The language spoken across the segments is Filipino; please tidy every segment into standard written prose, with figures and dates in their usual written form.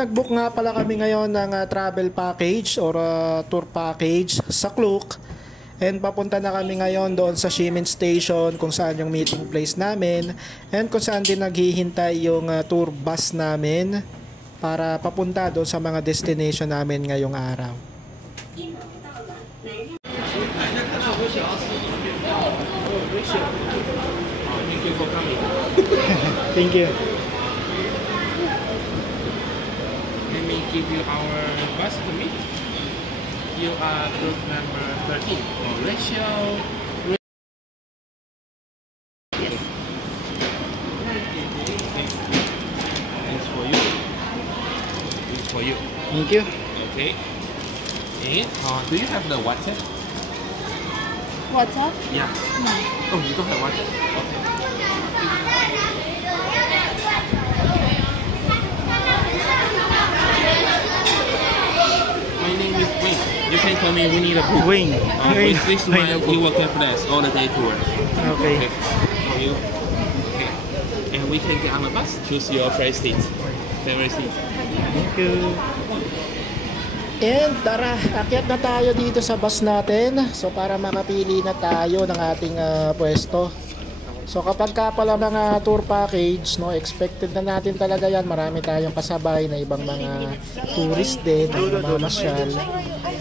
nag-book nga pala kami ngayon ng travel package or tour package sa Klook. And papunta na kami ngayon doon sa Ximen Station kung saan yung meeting place namin. And kung saan din naghihintay yung tour bus namin para papunta doon sa mga destination namin ngayong araw. Thank you for coming. Thank you. Let me give you our bus to meet. You are group number 13. Ratio. Yes. It's for you. It's for you. Thank you. Okay. And do you have the WhatsApp? WhatsApp? Yeah. No. Oh, you don't have WhatsApp? Okay. My name is Wayne. You can call me Winnie the Pooh. Wayne. With this one, you will get blessed all the day tour. Okay. For you. Okay. And we can get on the bus. Choose your favorite seat. Favorite seat. Thank you. And tara, akyat na tayo dito sa bus natin. So para makapili na tayo ng ating pwesto. So kapag ka pala mga tour package, no, expected na natin talaga yan. Marami tayong kasabay na ibang mga tourist din, na mamamasyal.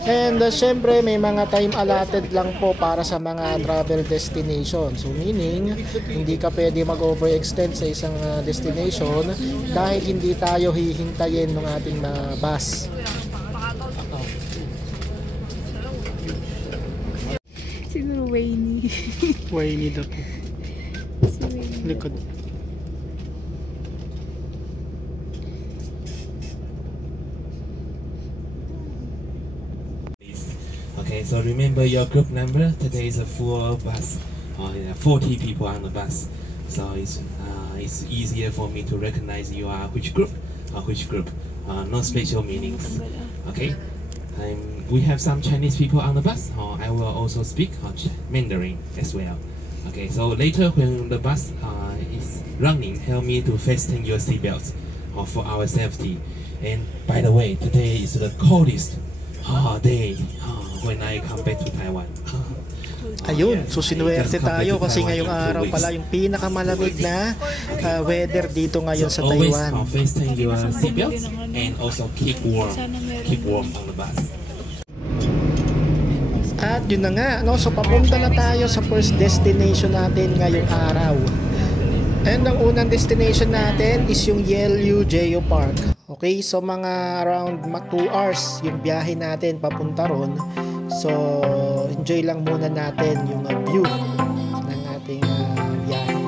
And syempre may mga time allotted lang po para sa mga travel destination. So meaning, hindi ka pwede mag-overextend sa isang destination dahil hindi tayo hihintayin ng ating bus. Siguro Wayne. Wayne daw po. Si Wayne. Likod. Okay, so remember your group number. Today is a full bus. 40 people on the bus. So it's easier for me to recognize you are which group. No special meanings. Okay. We have some Chinese people on the bus. I will also speak Mandarin as well. Okay, so later when the bus is running, help me to fasten your seatbelts for our safety. And by the way, today is the coldest day when I come back to Taiwan. Ayun, so sinuwerte tayo kasi ngayong araw pala yung pinakamalamig na weather dito ngayon sa Taiwan. Always fasten your seatbelts and also keep warm on the bus. At yun na nga, no? So papunta na tayo sa first destination natin ngayong araw. And ang unang destination natin is yung Yelyu Geopark. Okay, so mga around 2 hours yung biyahe natin papunta ron. So enjoy lang muna natin yung view ng ating biyahe.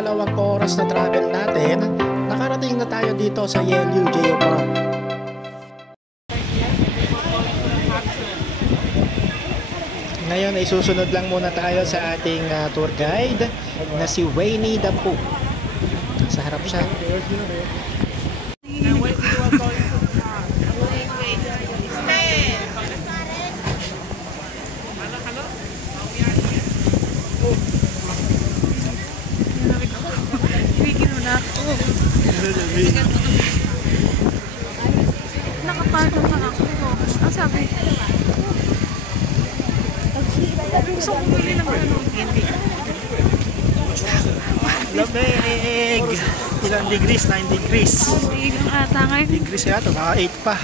ng 2 oras na travel natin, nakarating na tayo dito sa Yeoyu Geopark. Ngayon ay susunod lang muna tayo sa ating tour guide na si Winnie the Pooh. Sa harap siya. Nakapagod na ako. Ang sabi? Gusto ko bumili ng ganun. Lamig! Ilang degrees? 9 degrees. Hindi yung ata ngayon. Degrees yata, baka 8 pa.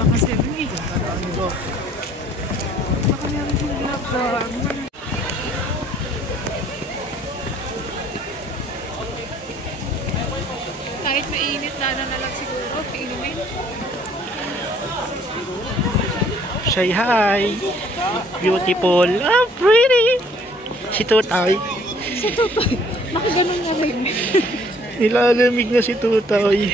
Baka 7 eh. Ano? Baka meron yung lockdown. Kahit mainit, lalo na lang siguro. Inumin. Say hi! Beautiful! Ah, pretty! Si Tutay. Si Tutoy, nakaganon niya rin. Nilalamig na si Tutay.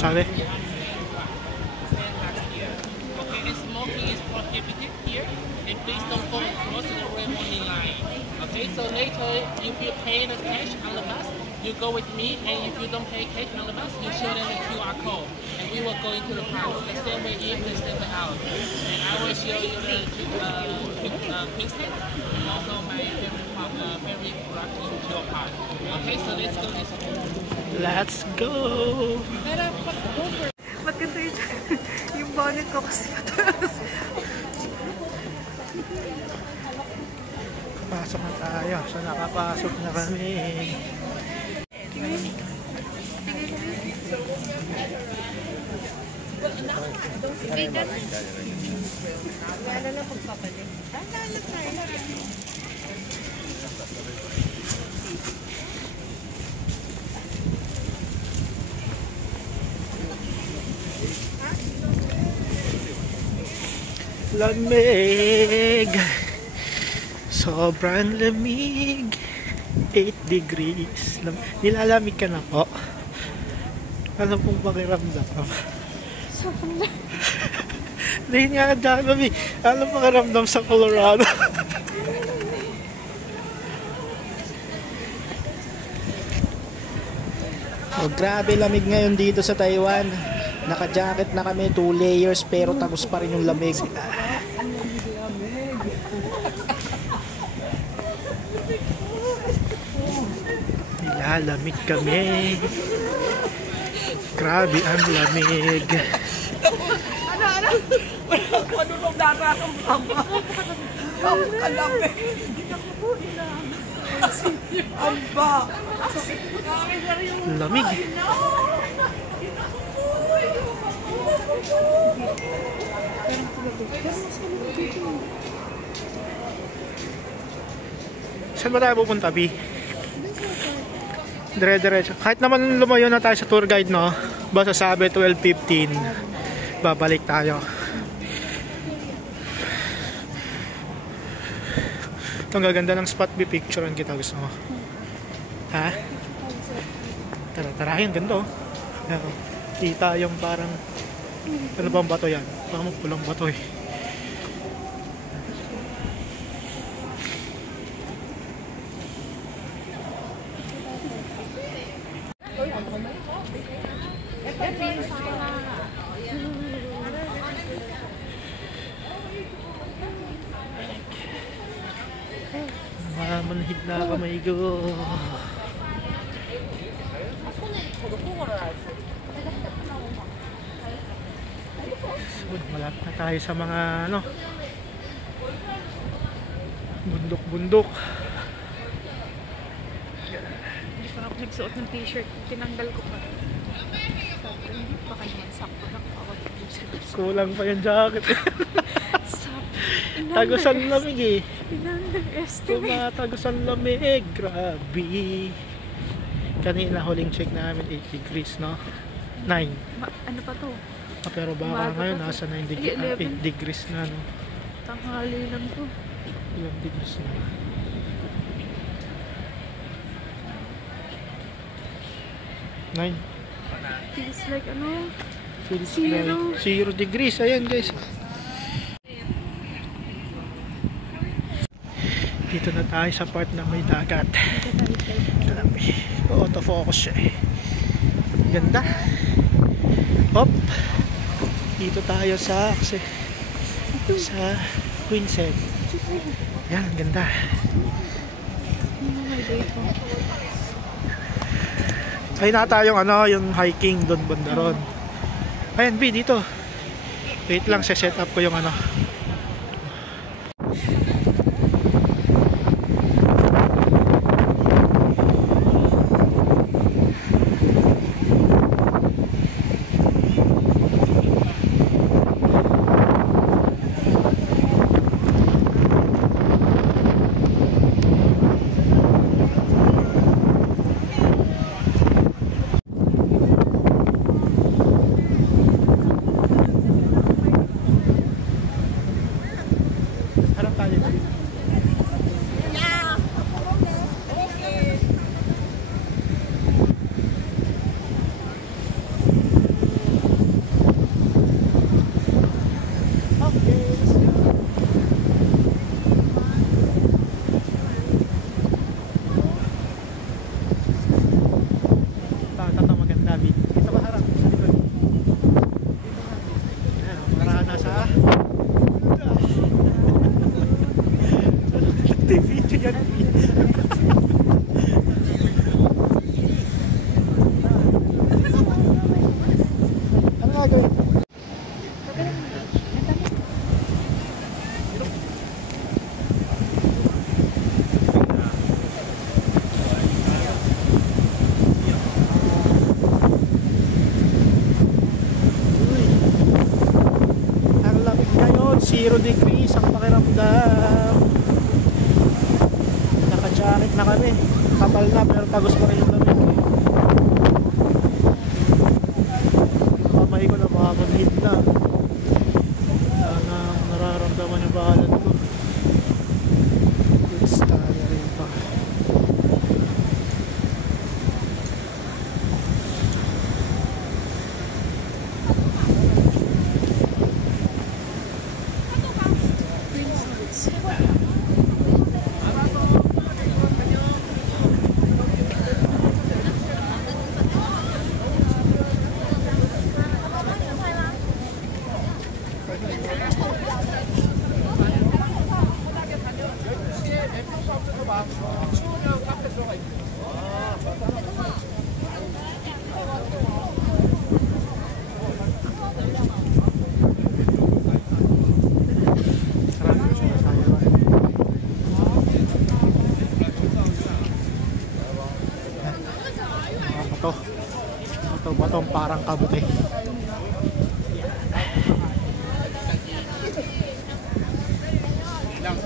Sabi? Okay, and smoking is prohibited here, and please don't go across the ceremony line. Okay, so later, if you pay the cash on the bus, you go with me, and if you don't pay cash on the bus, you show them the QR code, and we will go into the park the same way in, the same way out. And I will show you the Queensland, and also my favorite rock in your park. Okay, so let's go. Let's go! Ba't ganito yung bonnet ko kasi mataas. Pasok na tayo. So nakapasok na kami. Wala na pagpapalit. Lamig! Sobrang lamig! 8 degrees. Nilalamig ka na po. Ano pong pakiramdam? Sobrang lang. Hindi nga dami. Ano pakiramdam sa Colorado? Oh, grabe lamig ngayon dito sa Taiwan. Naka-jacket na kami, 2 layers, pero tagos pa rin yung lamig. Nilalamig kami. Grabe ang lamig. Lamig. Saan ba tayo pupunta, B? Dire-diretso. Kahit naman lumayo na tayo sa tour guide, no? Basta sabi 12:15, babalik tayo. Ito ang gaganda ng spot, B. Picturean kita, gusto mo? Ha? Tara, tara. Ayun, ganda, oh. Ayan, oh. Kita yung parang, ano bang bato yan? Parang pulang bato, eh. Manhid na kamay ko. So, malapit na tayo sa mga ano, bundok-bundok. Hindi pa ako nagsuot ng t-shirt. Tinanggal ko pa. Sabi, hindi pa kanya sakto lang ako. Kulang pa yung jacket. Sabi, Tagusan lamig eh. Pinang-estimate. Tagusan lamig. Grabe. Kanina huling check namin 8 degrees, no? 9. Ano pa to? Pero baka Umaga ngayon pa to. nasa 9 degrees, 8 11. degrees na, no? Tanghali lang to. Ilang degrees na. Nine. Feels like ano? Feels Zero. like 0 degrees. Ayan guys. Dito na tayo sa part na may dagat. Autofocus siya eh. Ganda. Hop. Dito tayo sa Queenshead. Yan, ganda. Ay na tayong ano, yung hiking doon banda ron. Ayan B, dito. Wait lang, set up ko yung ano. Harap tayo. Tata maganda bit. Dito ba harap? Sa likod. Ayan, para nasa TV yan. Ano nga gawin? Ang lamig ngayon, 0 degrees ang pakiramdam. Naka-jacket na kami. Kapal na pero pagos pa rin yung lamig. Kamay ko na baka manhid na. Sana nararamdaman yung bahalan ko. It's tiring pa. Batong parang kabuti.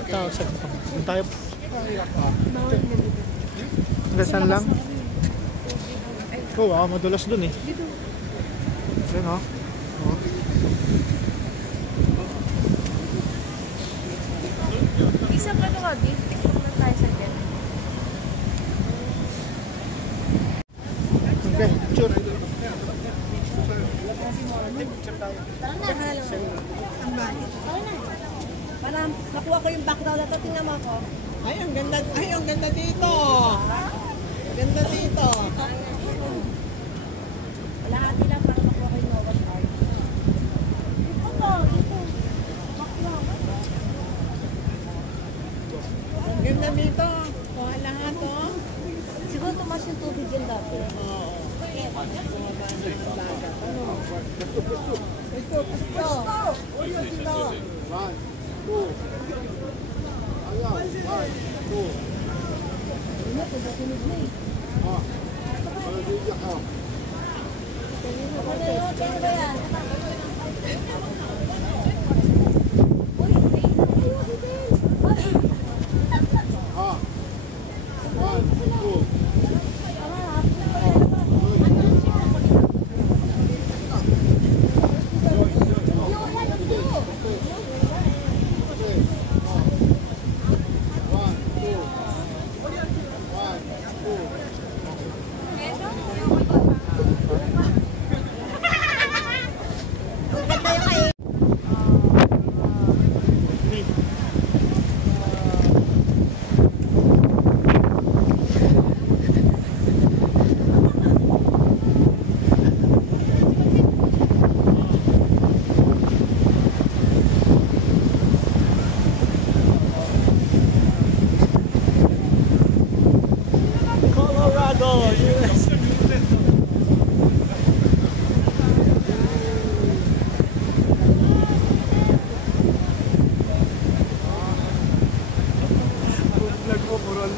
Tawag sa batong. Tayo. Hanggang lang? Oo, madulas dun eh. Yan o. Isang ano ka, di? Pagpunta tayo sa jet. Okay, sure. Para makuha ko yung background na ito, tingnan mo ako. Ay, ang ganda dito. Ganda dito. Lahati lang para makuha ko yung Nova's Art. Ang ganda dito. Kuha lahat, oh. Siguro tumas yung tubig yun dati. Oo.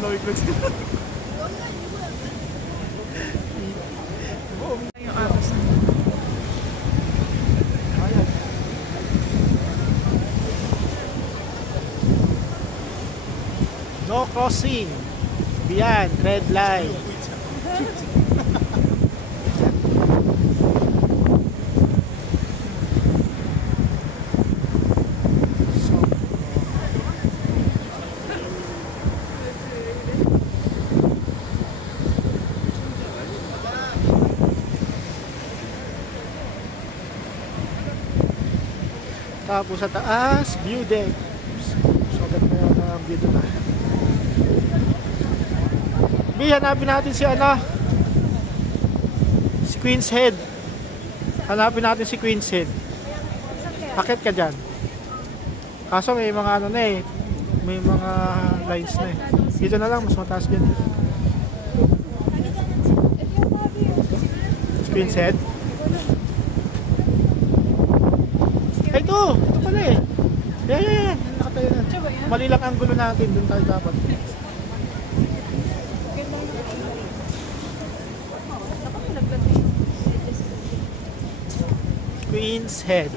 Yung atas na. No crossing. Beyond red line. Tapos sa taas, view deck. So, ganda yung view doon na. Hanapin natin si si Queen's Head. Hanapin natin si Queen's Head. Akit ka dyan. Kaso may mga na eh. May mga lines na eh. Dito na lang, mas mataas dyan eh. Queen's Head. Ay, ito pala eh. Yan. Nakatayo na. Mali lang ang gulo natin. Doon tayo dapat. Queen's Head.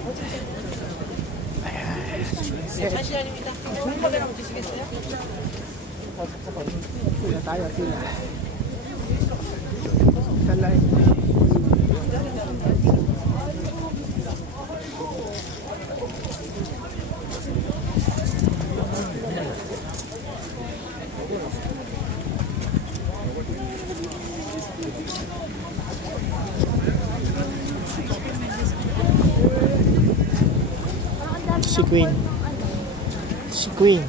Tila tayo, tila. Talay. Si Queen.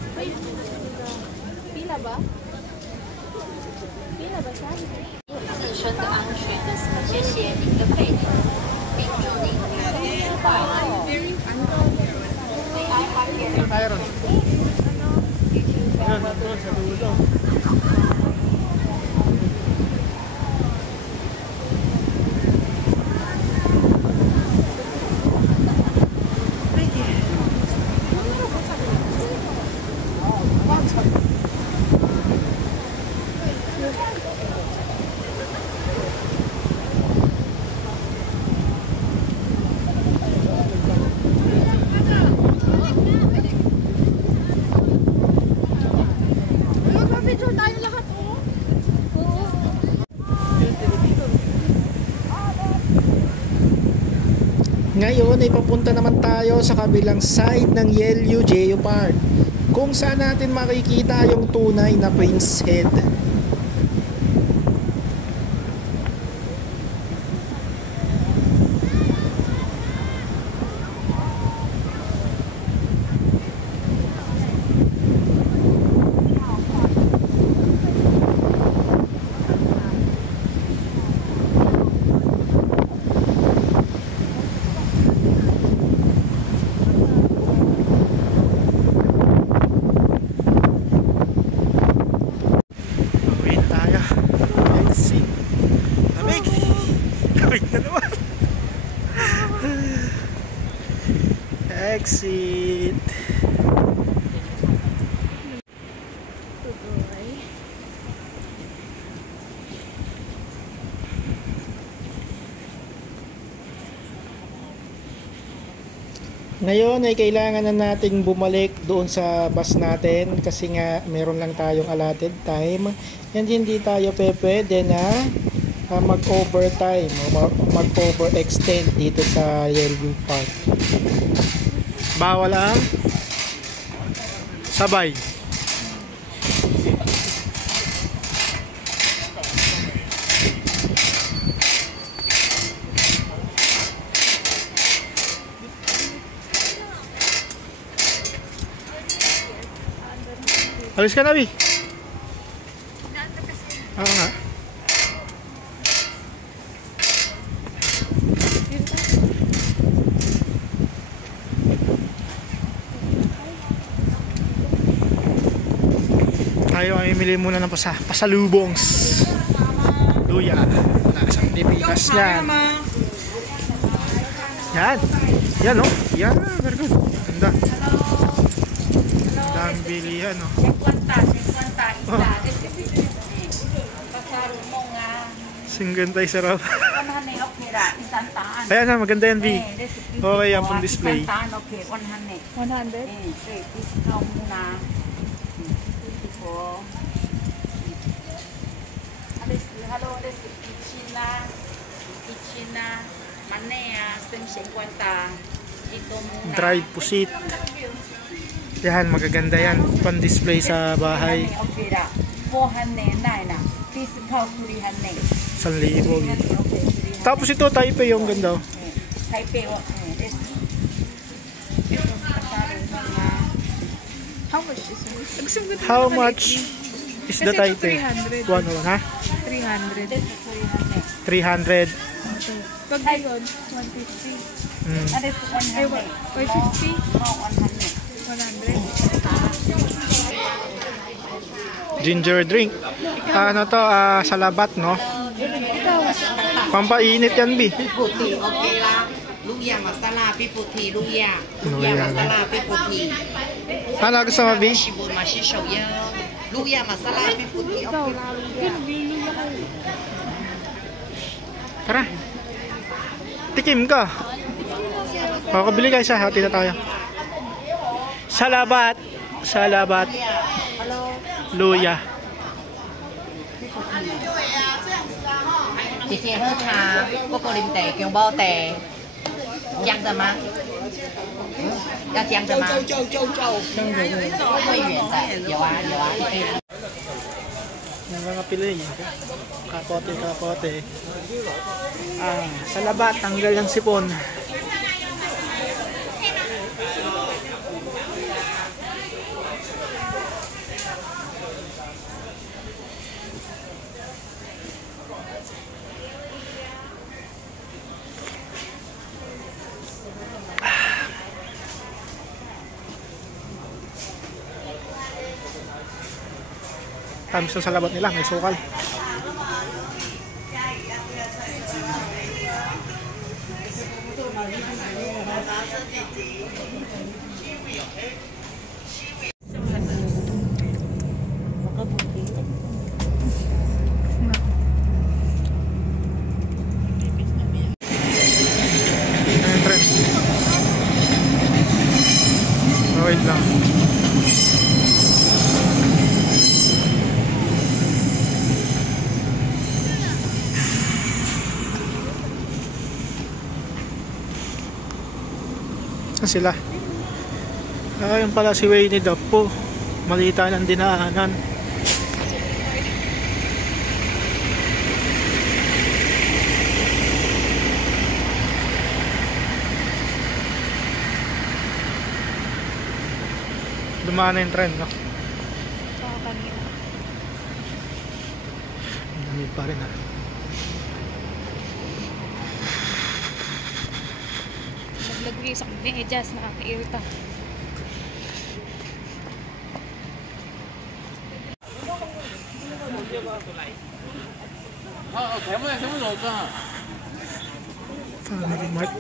Pila ba? Pila ba siya? 自身的安全，谢谢您的配合，并祝您旅途愉快。May I have your Tayo ron. Ayun, nandun sa dulo. Ngayon ay papunta naman tayo sa kabilang side ng Yellow Geopark, kung saan natin makikita yung tunay na Queen's Head. Exit. Ngayon ay kailangan na nating bumalik doon sa bus natin kasi nga meron lang tayong allotted time and hindi tayo pwede na mag-overtime o mag-overextend dito sa Yellow Park. Bawal ang sabay. Alis ka na, Bi. Oo nga. Tayo ay mili muna ng pasalubongs. Luya. Nasa Pilipinas yan. Yan. Yan, no? Yan. Very good. Ganda. Ang bilihan, no? 50. 50 isa raw. Ayan na, maganda yan, V. Okay, yan pang display. 100? Dried pusit. Yan, magaganda yan. Pang display sa bahay. 1,000. Tapos ito, Taipei yung ganda. How much is it? How much is the Taipei? 300. 101, ha? 300. 300. Pag yun, 150. Ay, 550? 100. Ginger drink. Ano to, salabat, no? Pampainit yan, B. Puti, okay lah. Luya masala, piputi, luya. Luya masala, piputi. Ano gusto mo, B? Shibu masisho ya. Luya masala, piputi, okay lah, luya. Tara. Tikim ka. Kabili kayo sa hati na tayo. Salabat. Salabat. Luya. 姐姐喝茶，不过啉茶，姜母茶，姜的吗？要姜的吗？会员的，有啊有啊，一杯。 Yung mga pili. Kapote, kapote. Salabat, tanggal ng sipon. Tamis sa salabat nila, may sukal. Wait lang. Sila. Ayun pala si Wayne Dapo. Malita ng dinaanan. Dumaan na yung trend, no? Saka kanina. Lamig pa rin, ha? Naglagay sa medyas, nakakairita. Family Mart.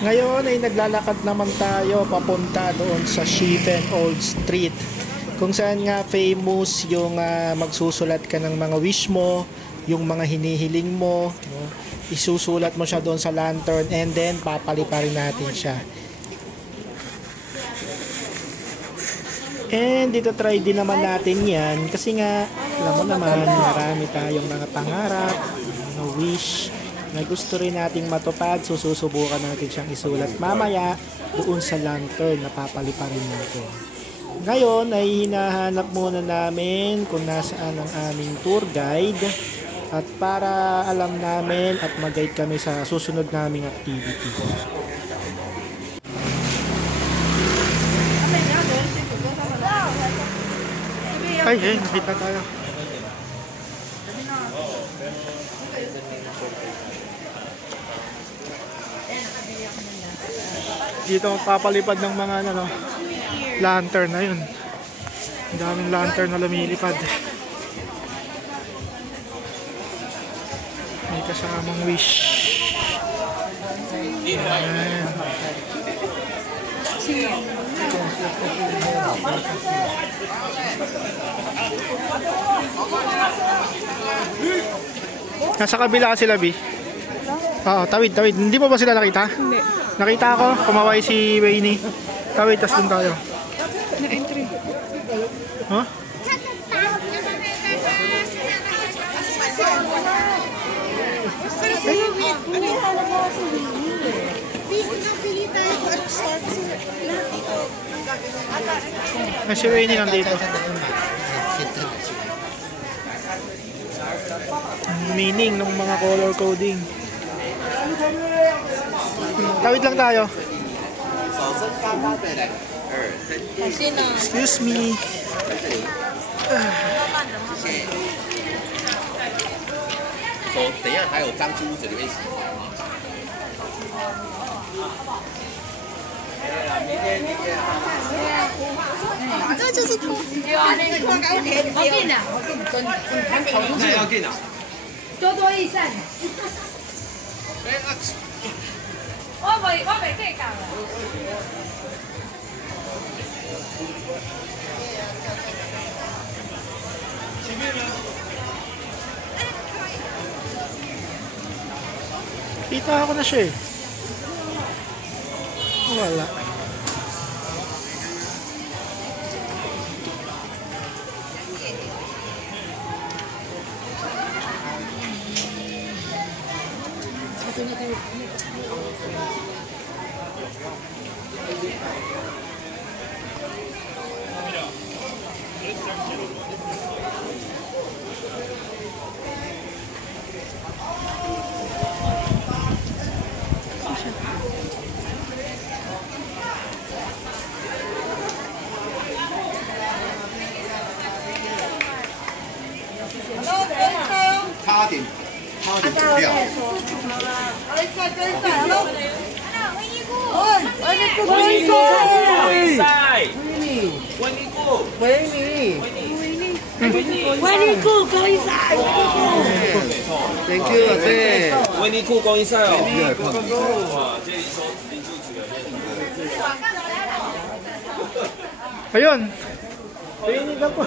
Ngayon ay naglalakad naman tayo papunta doon sa Shifen Old Street, kung saan nga famous yung magsusulat ka ng mga wish mo, yung mga hinihiling mo, no? Isusulat mo siya doon sa lantern and then papaliparin natin siya. And dito try din naman natin yan kasi nga alam mo naman marami tayong mga pangarap, mga wish na gusto rin nating matupad, so susubukan natin siyang isulat mamaya doon sa lantern na papaliparin natin. Ngayon ay hinahanap muna namin kung nasaan ang aming tour guide at para alam namin at mag-guide kami sa susunod naming activity. Ay, nakita tayo. Dito papalipad ng mga lantern na yun. Ang daming lantern na lumilipad. May kasamang wish. Ayan. Nasa kabila sila, B. Oo, tawid, tawid. Hindi mo ba sila nakita? Hindi. Nakita ako, kumaway si Wayne. Tawid, tas dun tayo. Na-entry. Huh? Ay, si Wayne nandito. Meaning ng mga color coding. Tawid lang tayo. Excuse me. Kita ako na siya eh. Wala. Thank you, 네. 원이코 거 있어요. Ayun. Wayne ka po.